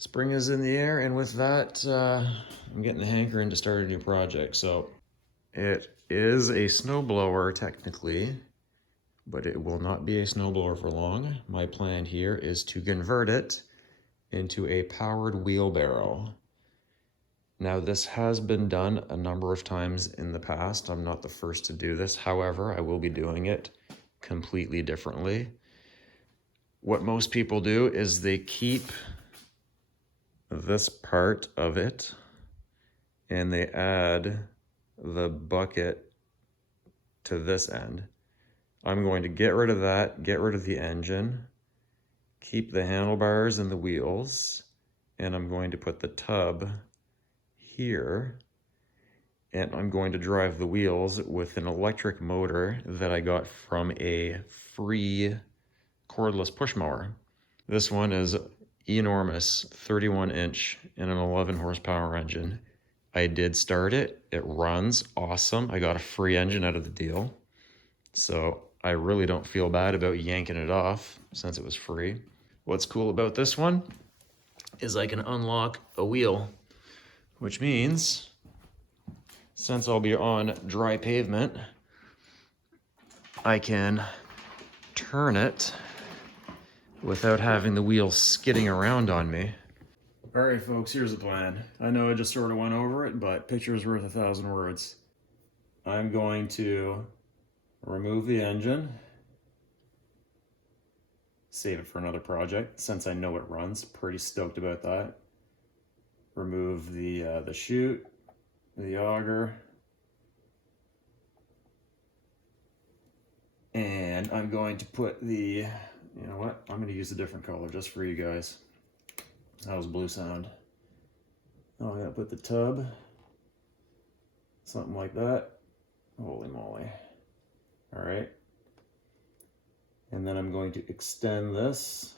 Spring is in the air, and with that, I'm getting the hankering to start a new project. So it is a snowblower technically, but it will not be a snowblower for long. My plan here is to convert it into a powered wheelbarrow. Now, this has been done a number of times in the past. I'm not the first to do this. However, I will be doing it completely differently. What most people do is they keep this part of it and they add the bucket to this end. I'm going to get rid of that, get rid of the engine, keep the handlebars and the wheels, and I'm going to put the tub here, and I'm going to drive the wheels with an electric motor that I got from a free cordless push mower. This one is enormous, 31-inch and an 11 horsepower engine. I did start it. It runs awesome. I got a free engine out of the deal. So I really don't feel bad about yanking it off since it was free. What's cool about this one is I can unlock a wheel, which means since I'll be on dry pavement, I can turn it without having the wheel skidding around on me. All right, folks, here's the plan. I know I just sort of went over it, but picture is worth 1,000 words. I'm going to remove the engine, save it for another project since I know it runs. Pretty stoked about that. Remove the chute, the auger, and I'm going to put the, you know what? I'm going to use a different color just for you guys. How's blue sound? Oh, I gotta put the tub, something like that. Holy moly. All right. And then I'm going to extend this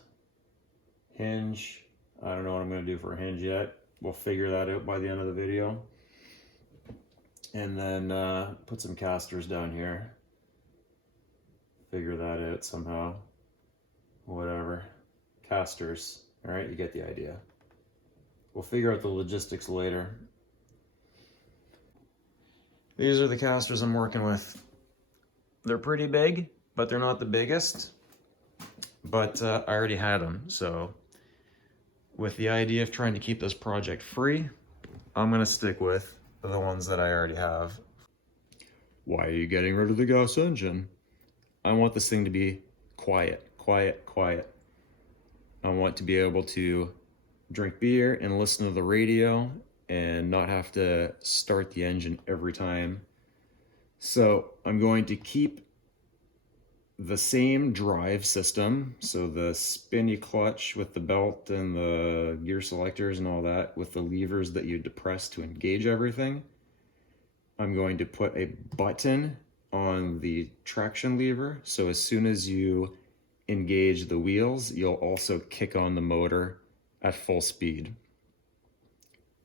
hinge. I don't know what I'm going to do for a hinge yet. We'll figure that out by the end of the video. And then put some casters down here. Figure that out somehow. Whatever. Casters. All right, you get the idea. We'll figure out the logistics later. These are the casters I'm working with. They're pretty big, but they're not the biggest. But I already had them, so with the idea of trying to keep this project free, I'm gonna stick with the ones that I already have. Why are you getting rid of the gas engine? I want this thing to be quiet, quiet, quiet. I want to be able to drink beer and listen to the radio and not have to start the engine every time. So I'm going to keep the same drive system, so the spinny clutch with the belt and the gear selectors and all that, with the levers that you depress to engage everything. I'm going to put a button on the traction lever, so as soon as you engage the wheels, you'll also kick on the motor at full speed.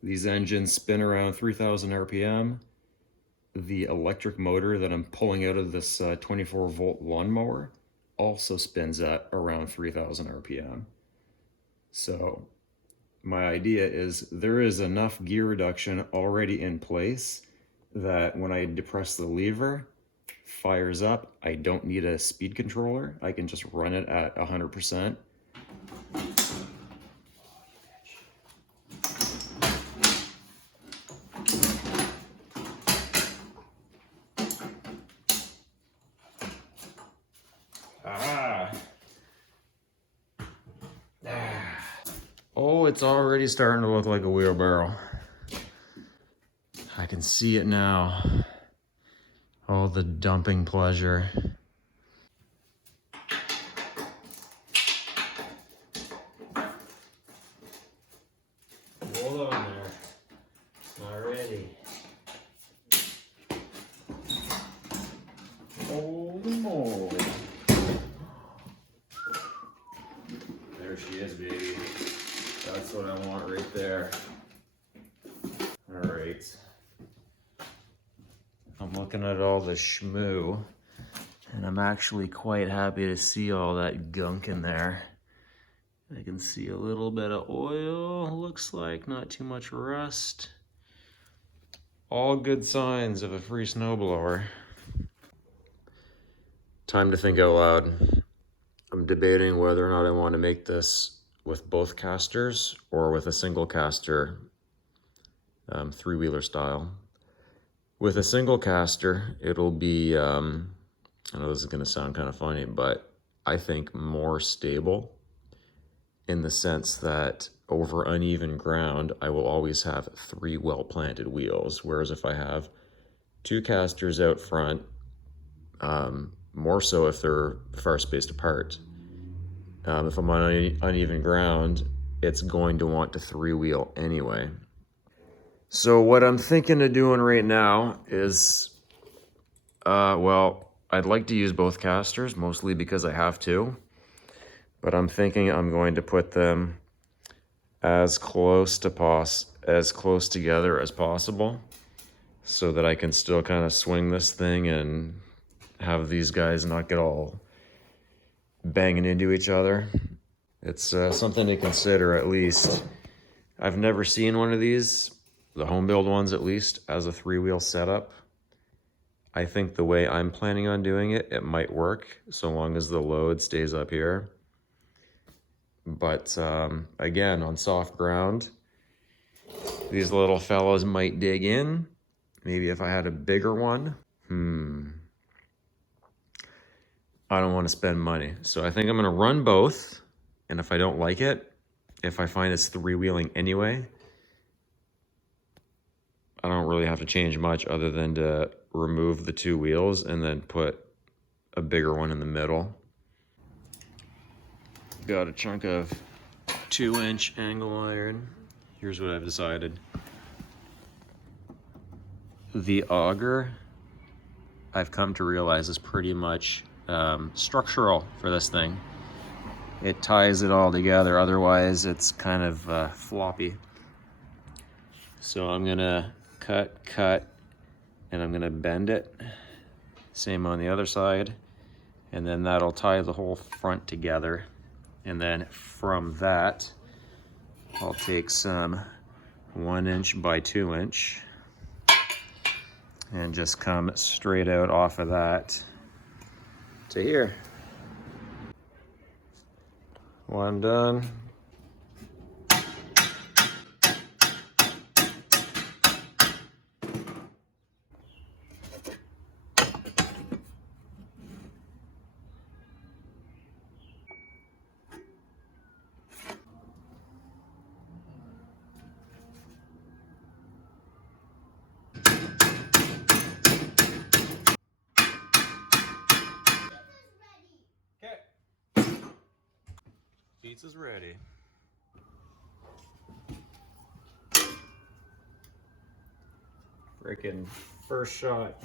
These engines spin around 3,000 RPM. The electric motor that I'm pulling out of this 24 volt lawnmower also spins at around 3,000 RPM. So my idea is there is enough gear reduction already in place that when I depress the lever, fires up. I don't need a speed controller. I can just run it at 100%. Oh, it's already starting to look like a wheelbarrow. I can see it now. Oh, the dumping pleasure. Hold on there. Not ready. Holy moly. There she is, baby. That's what I want right there. All right. I'm looking at all the schmoo, and I'm actually quite happy to see all that gunk in there. I can see a little bit of oil, looks like, not too much rust. All good signs of a free snowblower. Time to think out loud. I'm debating whether or not I want to make this with both casters or with a single caster, three-wheeler style. With a single caster, it'll be, I know this is going to sound kind of funny, but I think more stable in the sense that over uneven ground, I will always have 3 well-planted wheels. Whereas if I have 2 casters out front, more so if they're far spaced apart, if I'm on uneven ground, it's going to want to 3-wheel anyway. So what I'm thinking of doing right now is, well, I'd like to use both casters, mostly because I have to. But I'm thinking I'm going to put them as close together as possible, so that I can still kind of swing this thing and have these guys not get all banging into each other. It's something to consider at least. I've never seen one of these, the home build ones at least, as a 3-wheel setup. I think the way I'm planning on doing it, it might work so long as the load stays up here. But again, on soft ground, these little fellows might dig in. Maybe if I had a bigger one. I don't want to spend money. So I think I'm going to run both. And if I don't like it, if I find it's 3-wheeling anyway, I don't really have to change much other than to remove the 2 wheels and then put a bigger one in the middle. Got a chunk of 2-inch angle iron. Here's what I've decided. The auger, I've come to realize, is pretty much structural for this thing. It ties it all together, otherwise it's kind of floppy. So I'm gonna cut, and I'm gonna bend it. Same on the other side. And then that'll tie the whole front together. And then from that, I'll take some 1-inch by 2-inch and just come straight out off of that to here. One done. Pizza's ready. Freaking first shot.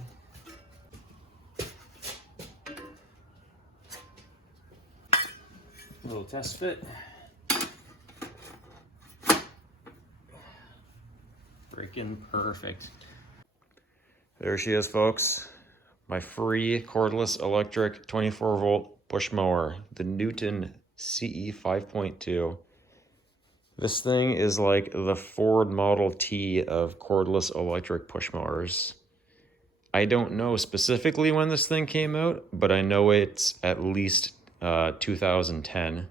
Little test fit. Freaking perfect. There she is, folks. My free cordless electric 24-volt push mower, the Newton CE 5.2. This thing is like the Ford Model T of cordless electric push mowers. I don't know specifically when this thing came out, but I know it's at least 2010,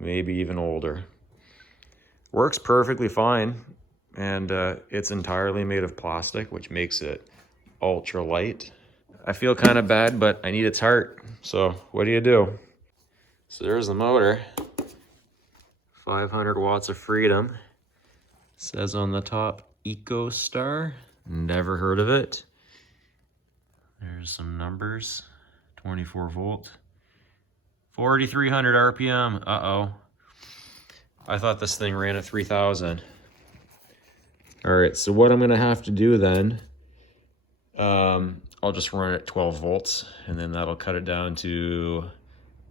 maybe even older. Works perfectly fine, and it's entirely made of plastic, which makes it ultra light. I feel kind of bad, but I need its heart, so what do you do? So there's the motor. 500 watts of freedom. Says on the top, Eco Star. Never heard of it. There's some numbers. 24 volt. 4,300 RPM. Uh-oh. I thought this thing ran at 3,000. All right, so what I'm gonna have to do then, I'll just run it at 12 volts, and then that'll cut it down to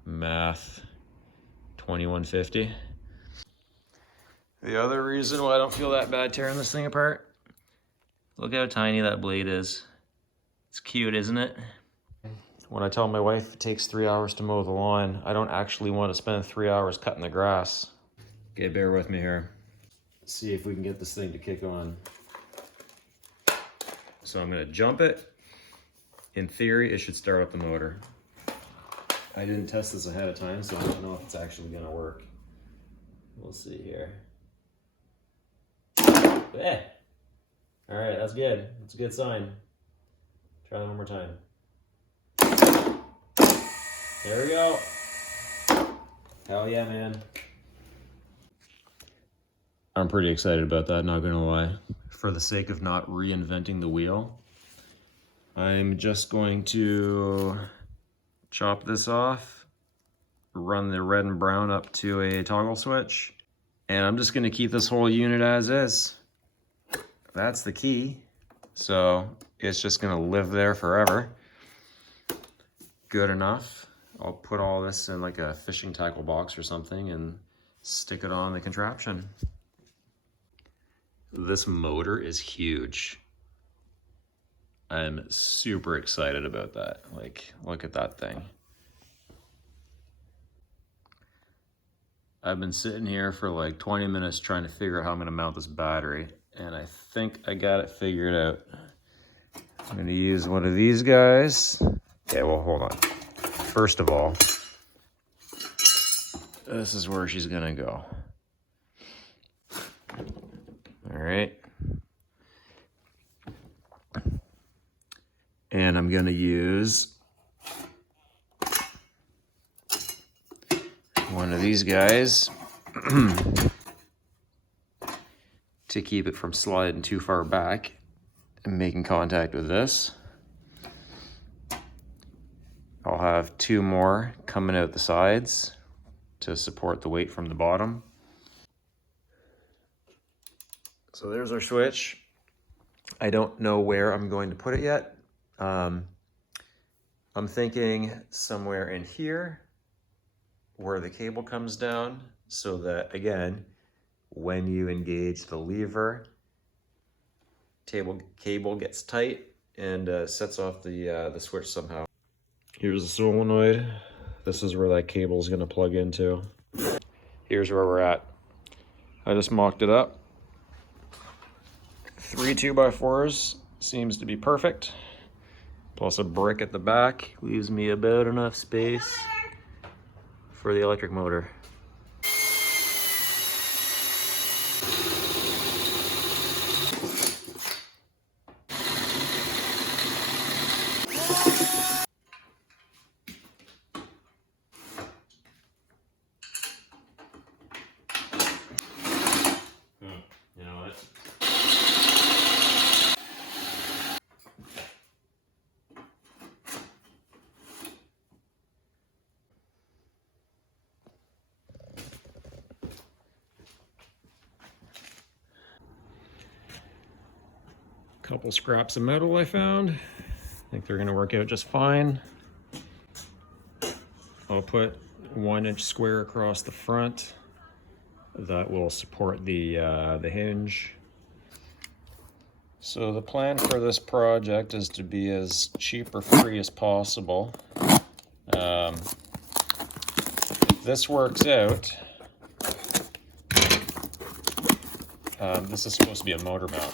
math 2150. The other reason why I don't feel that bad tearing this thing apart, look how tiny that blade is. It's cute, isn't it? When I tell my wife it takes 3 hours to mow the lawn, I don't actually want to spend 3 hours cutting the grass. Okay, bear with me here. See if we can get this thing to kick on. So I'm gonna jump it. In theory, it should start up the motor. I didn't test this ahead of time, so I don't know if it's actually gonna work. We'll see here. Eh. All right, that's good. That's a good sign. Try that one more time. There we go. Hell yeah, man. I'm pretty excited about that, not gonna lie. For the sake of not reinventing the wheel, I'm just going to chop this off, run the red and brown up to a toggle switch, and I'm just gonna keep this whole unit as is. That's the key. So it's just gonna live there forever. Good enough. I'll put all this in like a fishing tackle box or something and stick it on the contraption. This motor is huge. I'm super excited about that. Like, look at that thing. I've been sitting here for like 20 minutes trying to figure out how I'm gonna mount this battery, and I think I got it figured out. I'm gonna use one of these guys. Okay, well, hold on. First of all, this is where she's gonna go. All right. And I'm gonna use one of these guys to keep it from sliding too far back and making contact with this. I'll have two more coming out the sides to support the weight from the bottom. So there's our switch. I don't know where I'm going to put it yet. I'm thinking somewhere in here where the cable comes down, so that, again, when you engage the lever, cable gets tight and sets off the switch somehow. Here's the solenoid. This is where that cable is going to plug into. Here's where we're at. I just mocked it up. 3 2x4s seems to be perfect. Plus a brick at the back leaves me about enough space for the electric motor. You know what? Couple scraps of metal I found. I think they're gonna work out just fine. I'll put 1-inch square across the front. That will support the hinge. So the plan for this project is to be as cheap or free as possible. If this works out, this is supposed to be a motor mount.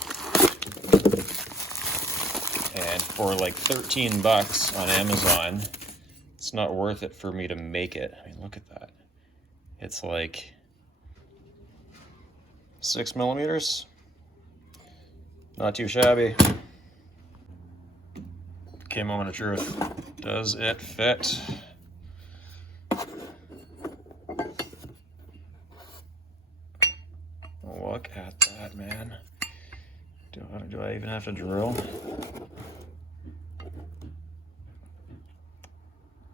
And for like 13 bucks on Amazon, it's not worth it for me to make it. I mean, look at that. It's like 6 millimeters. Not too shabby. Okay, moment of truth. Does it fit? Look at that, man. Do I even have to drill?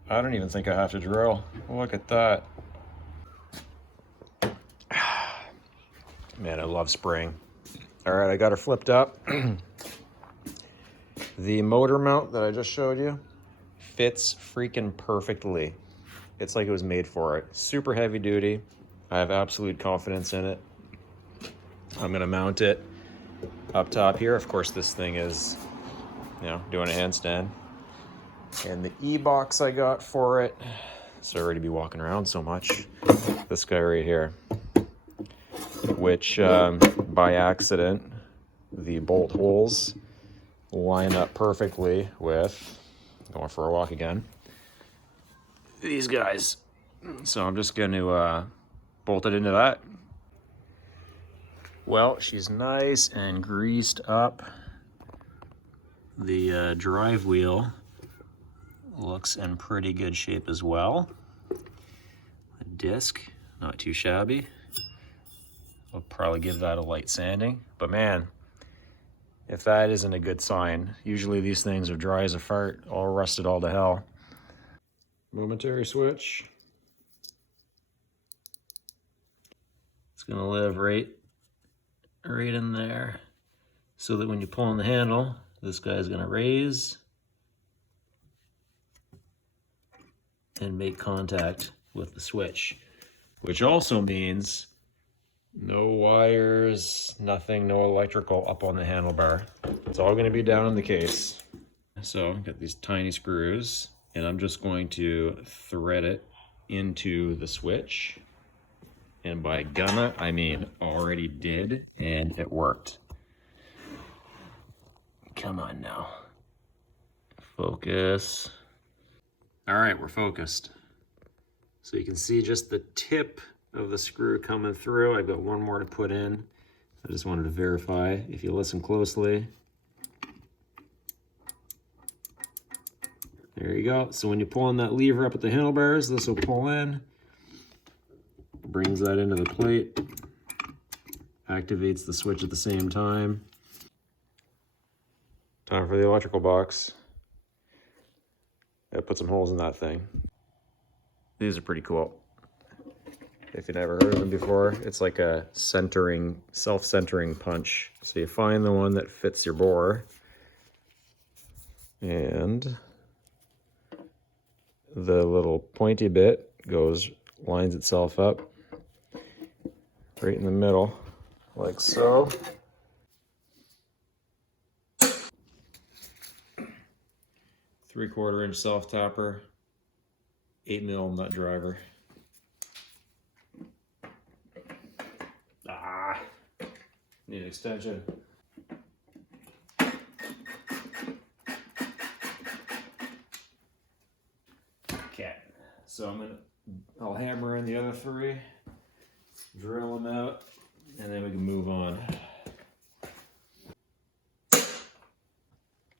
I don't even think I have to drill. Look at that. Man, I love spraying. All right, I got her flipped up. The motor mount that I just showed you fits freaking perfectly. It's like it was made for it. Super heavy duty. I have absolute confidence in it. I'm gonna mount it up top here. Of course, this thing is, you know, doing a handstand. And the e-box I got for it, sorry to be walking around so much, this guy right here, which by accident, the bolt holes line up perfectly with, going for a walk again, these guys. So I'm just going to bolt it into that. Well, she's nice and greased up. The drive wheel looks in pretty good shape as well. The disc, not too shabby. I'll probably give that a light sanding, but man, if that isn't a good sign, usually these things are dry as a fart, all rusted all to hell. Momentary switch. It's gonna live right in there, so that when you pull on the handle, this guy's gonna raise and make contact with the switch, which also means no wires, nothing, no electrical up on the handlebar. It's all going to be down in the case. So I've got these tiny screws, and I'm just going to thread it into the switch. And by gonna, I mean already did, and it worked. Come on now. Focus. All right, we're focused. So you can see just the tip of the screw coming through. I've got one more to put in. I just wanted to verify. If you listen closely, there you go. So when you pull on that lever up at the handlebars, this will pull in, brings that into the plate, activates the switch at the same time. Time for the electrical box. Gotta put some holes in that thing. These are pretty cool. If you've never heard of them before, it's like a centering, self-centering punch. So you find the one that fits your bore, and the little pointy bit lines itself up right in the middle, like so. Three-quarter inch self-tapper, 8mm nut driver. Need an extension. Okay, so I'll hammer in the other three, drill them out, and then we can move on.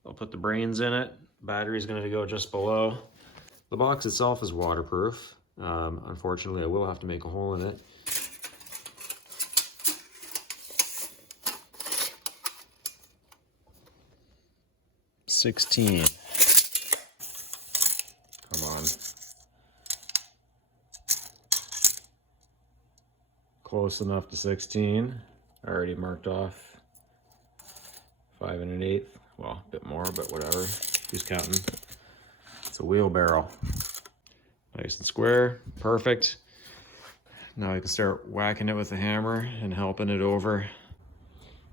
I'll put the brains in it. Battery's going to go just below. The box itself is waterproof. Unfortunately, I will have to make a hole in it. $16. Come on. Close enough to 16. I already marked off 5 1/8. Well, a bit more, but whatever. Who's counting? It's a wheelbarrow. Nice and square. Perfect. Now I can start whacking it with a hammer and helping it over.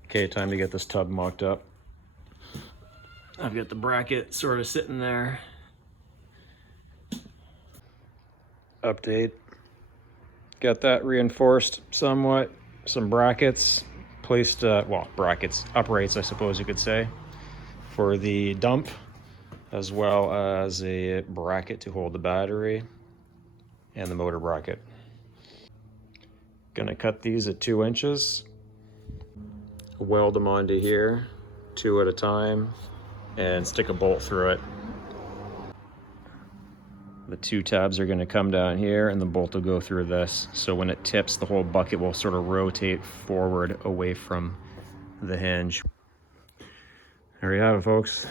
Okay, time to get this tub mocked up. I've got the bracket sort of sitting there. Update. Got that reinforced somewhat. Some brackets placed, well, brackets, uprights, I suppose you could say, for the dump, as well as a bracket to hold the battery and the motor bracket. Gonna cut these at 2 inches, weld them onto here, 2 at a time, and stick a bolt through it. The 2 tabs are going to come down here, and the bolt will go through this. So when it tips, the whole bucket will sort of rotate forward away from the hinge. There you have it, folks.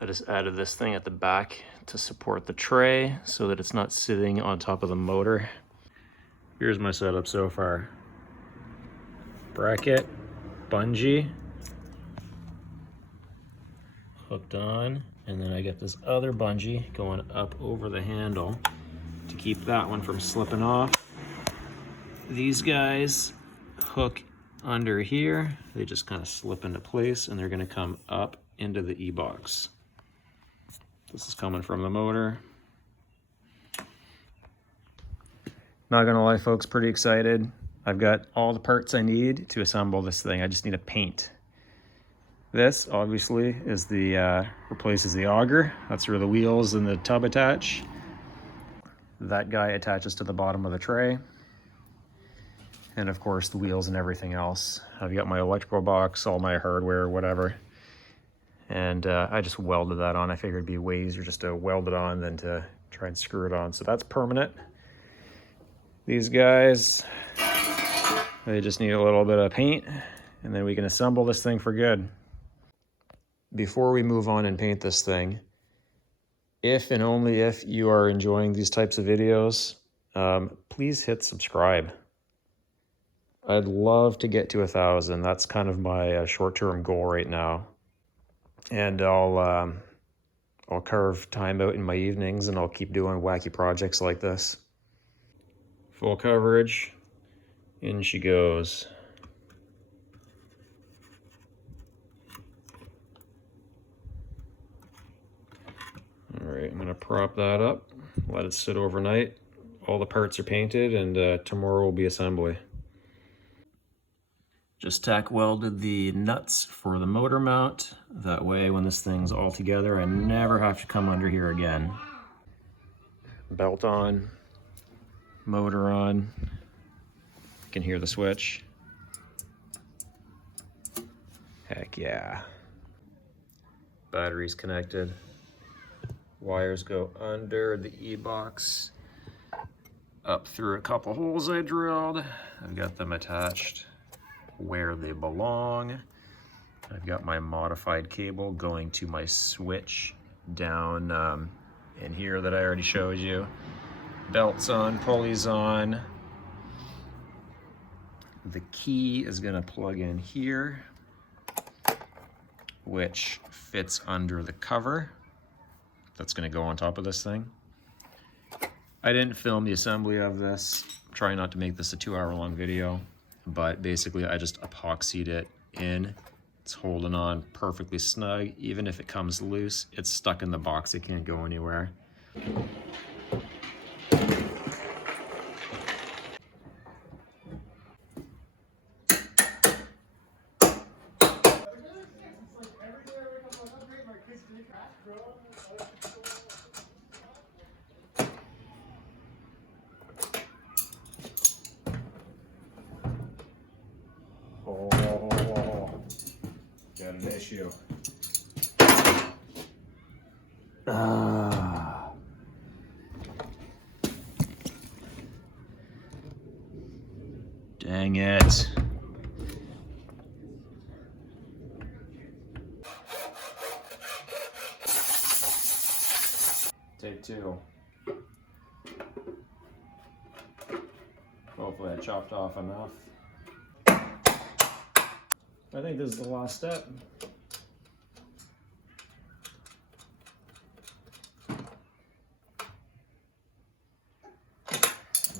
I just added this thing at the back to support the tray so that it's not sitting on top of the motor. Here's my setup so far. Bracket, bungee, hooked on, and then I get this other bungee going up over the handle to keep that one from slipping off. These guys hook under here. They just kind of slip into place, and they're going to come up into the e-box. This is coming from the motor. Not gonna lie, folks, pretty excited. I've got all the parts I need to assemble this thing. I just need to paint. This, obviously, is the replaces the auger. That's where the wheels and the tub attach. That guy attaches to the bottom of the tray. And of course, the wheels and everything else. I've got my electrical box, all my hardware, whatever. And I just welded that on. I figured it'd be way easier just to weld it on than to try and screw it on. So that's permanent. These guys, they just need a little bit of paint, and then we can assemble this thing for good. Before we move on and paint this thing, if and only if you are enjoying these types of videos, please hit subscribe. I'd love to get to 1,000. That's kind of my short-term goal right now. And I'll carve time out in my evenings, and I'll keep doing wacky projects like this. Full coverage, in she goes. All right, I'm gonna prop that up, let it sit overnight. All the parts are painted, and tomorrow will be assembly. Just tack welded the nuts for the motor mount. That way, when this thing's all together, I never have to come under here again. Belt on, motor on. You can hear the switch. Heck yeah. Batteries connected. Wires go under the e-box, up through a couple holes I drilled. I've got them attached where they belong. I've got my modified cable going to my switch down in here that I already showed you. Belts on, pulleys on. The key is gonna plug in here, which fits under the cover. That's gonna go on top of this thing. I didn't film the assembly of this. I'm trying not to make this a 2-hour-long video, but basically I just epoxied it in. It's holding on perfectly snug. Even if it comes loose, it's stuck in the box. It can't go anywhere. Oh, got an issue. Dang it. Take two. Hopefully I chopped off enough. I think this is the last step.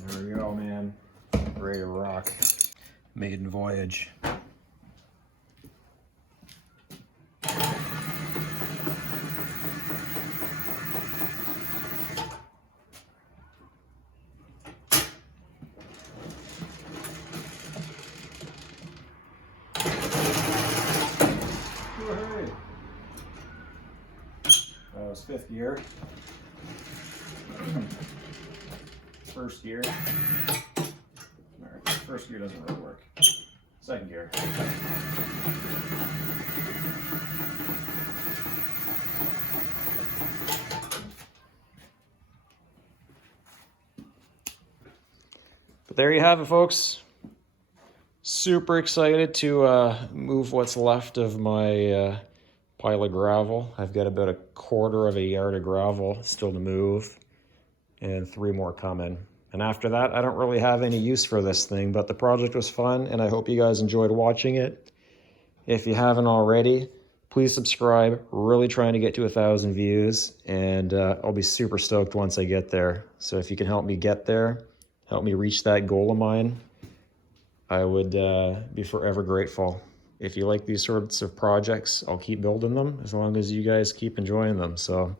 There we go, man. Ready to rock. Maiden voyage. That was 5th gear. First gear. Alright, first gear doesn't really work. 2nd gear. But there you have it, folks. Super excited to move what's left of my pile of gravel. I've got about 1/4 yard of gravel still to move, and 3 more coming. And after that, I don't really have any use for this thing, but the project was fun, and I hope you guys enjoyed watching it. If you haven't already, please subscribe. Really trying to get to 1,000 views, and I'll be super stoked once I get there. So if you can help me get there, help me reach that goal of mine, I would be forever grateful. If you like these sorts of projects, I'll keep building them as long as you guys keep enjoying them. So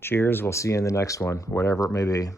Cheers. We'll see you in the next one, whatever it may be.